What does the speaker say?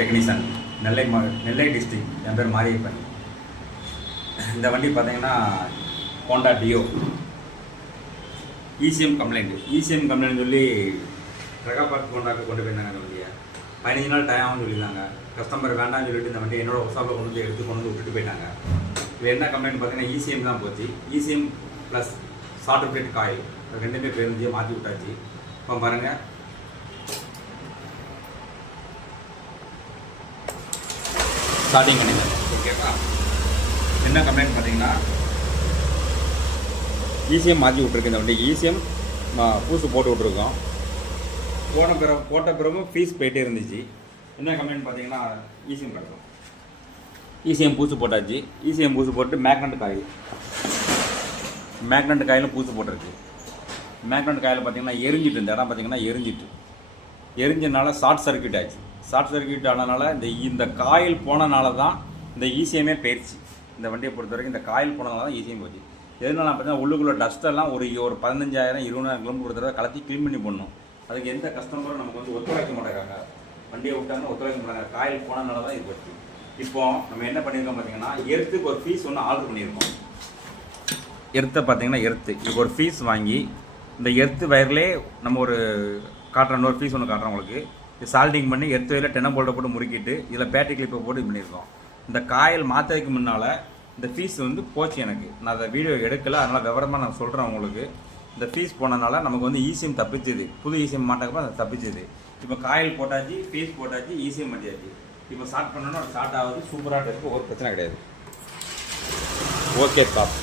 Technician நெல்லை district. என் பேர் மாரியப்பன். இந்த வண்டி பார்த்தீங்கன்னா ஹோண்டா டியோ இசிஎம் கம்ப்ளைண்ட் சொல்லி ட்ரகா பார்க் ஹோண்டாக்கு கொண்டு போயிருந்தாங்க. அந்த வண்டியை 15 நாள் டைம் ஆகும்னு சொல்லியிருந்தாங்க. கஸ்டமர் வேண்டாம்னு சொல்லிட்டு இந்த வண்டியை என்னோட ஒர்க்ஷாப்பில் கொண்டு வந்து விட்டுட்டு போயிட்டாங்க. இப்போ என்ன கம்ப்ளைண்ட் பார்த்தீங்கன்னா இசிஎம் தான் போச்சு. ECM plus short plate coil ரெண்டுமே பேருந்து மாற்றி விட்டாச்சு. இப்போ பாருங்கள், ஸ்டார்டிங் பண்ணிடுறேன். ஓகேவா? என்ன கம்ப்ளைண்ட் பார்த்தீங்கன்னா இசிஎம் மாற்றி விட்ருக்கு. இந்த வண்டி இசிஎம் பூசு போட்டு விட்ருக்கோம். போட்ட பிறகும் ஃபீஸ் போயிட்டே இருந்துச்சு. என்ன கம்ப்ளைண்ட் பார்த்தீங்கன்னா இசிஎம் கிடக்கும். இசிஎம் பூசு போட்டாச்சு. இசிஎம் பூசு போட்டு மேக்னட் காயிலும் பூசு போட்டிருக்கு. மேக்னட் காயில் பார்த்தீங்கன்னா எரிஞ்சிட்டு, இந்த இடம் பார்த்தீங்கன்னா எரிஞ்சனால ஷார்ட் சர்க்யூட் ஆச்சு. ஷார்ட் சர்க்யூட் ஆனதுனால இந்த காயில் போனனால தான் இந்த இசிஎம்மே போயிடுச்சு. இந்த வண்டியை பொறுத்த வரைக்கும் இந்த காயில் போனதுனால தான் இசிஎம் போச்சு. எதனால பார்த்தீங்கன்னா உள்ளுக்குள்ள டஸ்ட்டெல்லாம் ஒரு 15,000 20,000 கிலோமீட்டர் கொடுத்துறத கலத்தி க்ளீன் பண்ணி போடணும். அதுக்கு எந்த கஸ்டமரும் நமக்கு வந்து ஒத்துழைக்க மாட்டேங்கிறாங்க. வண்டியை விட்டாங்கன்னா ஒத்துழைக்க மாட்டாங்க. காயில் போனதுனால தான் இது போச்சு. இப்போ நம்ம என்ன பண்ணியிருக்கோம் பார்த்தீங்கன்னா எர்த்துக்கு ஒரு ஃபீஸ் ஒன்று ஆர்டர் பண்ணியிருக்கோம். எர்த்தை பார்த்தீங்கன்னா இதுக்கு ஒரு ஃபீஸ் வாங்கி இந்த எர்த்து வயர்லேயே நம்ம ஒரு இன்னொரு ஃபீஸ் ஒன்று காட்டுறோம் உங்களுக்கு. இது சால்டிங் பண்ணி எர்த்து வயரில் 10 போல்ட்டை போட்டு முறுக்கிட்டு இதில் பேட்டரி கிளிப்பை போட்டு இது பண்ணியிருக்கோம். இந்த காயில் மாற்றுறதுக்கு முன்னால் இந்த ஃபீஸ் வந்து போச்சு எனக்கு. நான் அதை வீடியோ எடுக்கலை, அதனால் விவரமாக நான் சொல்கிறேன் உங்களுக்கு. இந்த ஃபீஸ் போனதுனால நமக்கு வந்து இசிஎம் தப்பிச்சுது. புது இசிஎம் மாட்டாக்கப்போ அதை தப்பிச்சுது. இப்போ காயில் போட்டாச்சு, ஃபீஸ் போட்டாச்சு, இசிஎம் மாட்டியாச்சு. இப்போ ஸ்டார்ட் பண்ணோன்னா ஸ்டார்ட் ஆகுது. சூப்பராக இருக்குது, ஒரு பிரச்சனை கிடையாது. Okay, top.